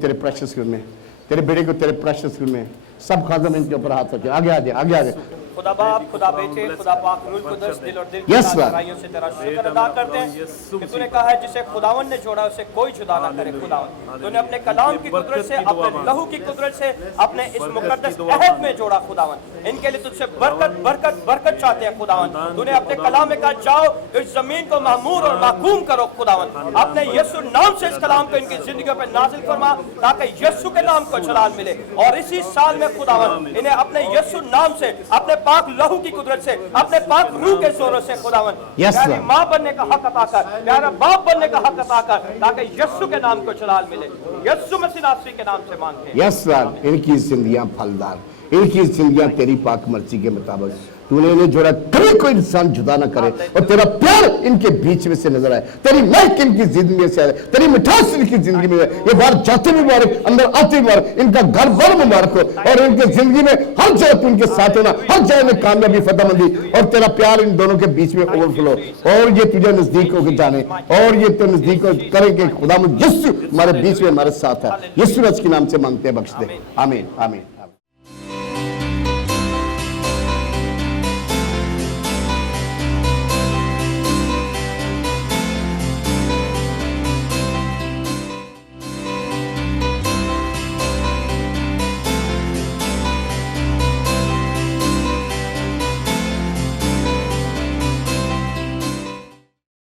तेरे प्रेशियस में, तेरे बेटे को तेरे प्रेशियस में, सब खादम इनके ऊपर हाथ रखे। आगे आ जाए, आगे आ जाए। खुदा बाप, खुदा बेटे, खुदा पाक रूह कुदस दिल और दिल की Yes, Lord. गहराइयों से तेरा शुक्र अदा करते हैं कि तूने कहा है जिसे खुदावन ने जोड़ा उसे कोई जुदा ना करे। खुदावन तूने अपने कलाम की कुदरत से, अपने लहू की कुदरत से, अपने इस मुकद्दस अहद में जोड़ा। खुदावन इनके लिए तुझसे बरकत बरकत बरकत चाहते हैं। खुदावन तूने अपने कलाम में कहा जाओ इस जमीन को महमूर और महकूम करो। खुदावन अपने यीशु नाम से इस कलाम को इनकी जिंदगी पर नाजिल फरमा ताकि यीशु के नाम को जलाल मिले। और इसी साल में खुदावन इन्हें अपने यीशु नाम से, अपने पाक लहू की कुदरत से, अपने पाक रूह के जोरों से खुदावन प्यारी माँ बनने का हक अता कर, प्यारा बाप बनने का हक अता कर ताकि यीशु के नाम को जलाल मिले। यीशु मसीह नासरी के नाम से मांगते हैं। यस लॉर्ड, इनकी जिंदगियां फलदार, इनकी जिंदगियां तेरी पाक मर्जी के मुताबिक तूने इन्हें जोड़ा, कभी कोई इंसान जुदा ना करे और तेरा प्यार इनके बीच में से नजर आए, तेरी महक इनकी जिंदगी में से आए, तेरी मिठास इनकी जिंदगी में आए। ये बाहर जाते भी मुबारक, अंदर आते भी मुबारक, इनका घर भर मुबारक हो और इनके जिंदगी में हर जगह तू इनके साथ होना, हर जगह में कामयाबी, फतहमंदी और तेरा प्यार इन दोनों के बीच में ओवरफ्लो। और ये तुझे नजदीक होकर जाने और ये तो नजदीक करेंगे। खुदा यीशु हमारे बीच में हमारे साथ है। यीशु के नाम से मांगते हैं, बख्श दे। आमीन आमीन।